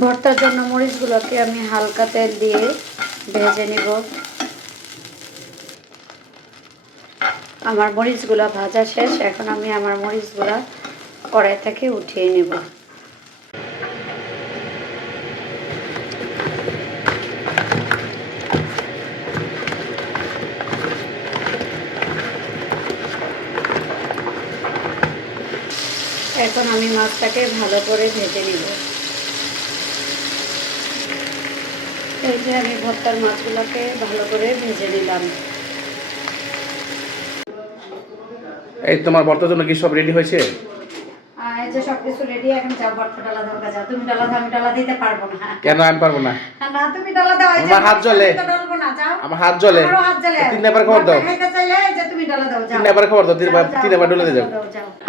ভর্তার জন্য মরিচগুলোকে আমি হালকা তেল দিয়ে ভেজে নিব। আমার মরিচগুলো ভাজা শেষ, এখন আমি আমার মরিচগুলো কড়াই থেকে উঠিয়ে নেব। এখন আমি মাছটাকে ভালো করে ভেজে নিব। এই যে আমি ভর্তার মাছগুলোকে ভালো করে ভেজে নিলাম। এই তোমার বর্তার জন্য কি সব রেডি হয়েছে? এই যে সবকিছু রেডি এখন যাও ভর্তা ডালা দাও যাও তুমি ডালা দাও আমি ডালা দিতে পারব না। কেন আমি পারব না। না তুমি ডালা দাও আমার হাত জ্বলে। আমার হাত জ্বলে। তিন খবর দাও। ভর্তা তিন খবর তিন ডলে দিয়ে যাও।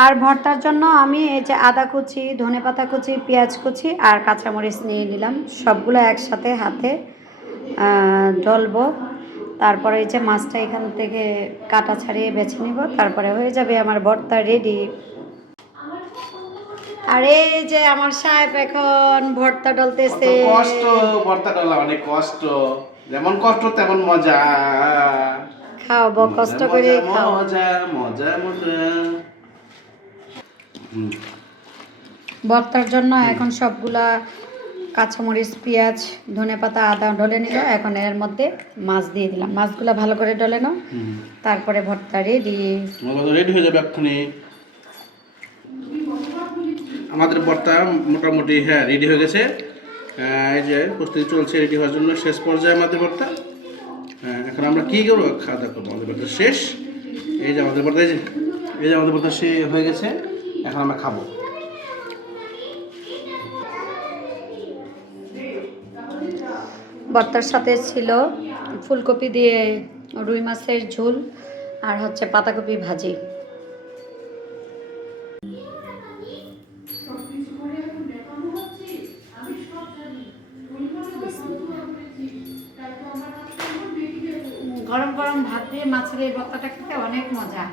আর ভর্তার জন্য আমি এই যে আদা কুচি ধনে পাতা কুচি পেঁয়াজ কুচি আর কাঁচামরিচ নিয়ে নিলাম। সবগুলো একসাথে হাতে ডলবো তারপরে এই যে মাছটা এখান থেকে কাটা ছাড়িয়ে বেছে নিব। তারপরে হয়ে যাবে আমার ভর্তা রেডি আর এই যে আমার সাহেব এখন ভর্তা ডলতেছে। কষ্ট বর্তা ডলা অনেক কষ্ট। যেমন কষ্ট তেমন মজা। খাওয়াবো কষ্ট করে খাও। মজা মজা মজা। ভর্তার জন্য এখন সবগুলা কাঁচামরিচ পেঁয়াজ ধনে পাতা আদা ডলে নিল। এখন এর মধ্যে মাছ দিয়ে দিলাম। মাছগুলো ভালো করে ডলে নাও। তারপরে ভর্তা রেডি রেডি হয়ে যাবে এক্ষুনি। আমাদের বর্তা মোটামুটি হ্যাঁ রেডি হয়ে গেছে। এই যে প্রস্তুতি চলছে রেডি হওয়ার জন্য শেষ পর্যায়ে আমাদের বর্তা হ্যাঁ, এখন আমরা কী করব? খাওয়া দাওয়া করব। আমাদের বর্তা শেষ। এই যে আমাদের বর্তা এই যে আমাদের বর্তা সে হয়ে গেছে। এখন আমরা খাব। ভর্তার সাথে ছিল ফুলকপি দিয়ে রুই মাছের ঝোল আর হচ্ছে পাতাকপি ভাজি। গরম গরম ভাত দিয়ে মাছের এই ভর্তাটা খেতে অনেক মজা।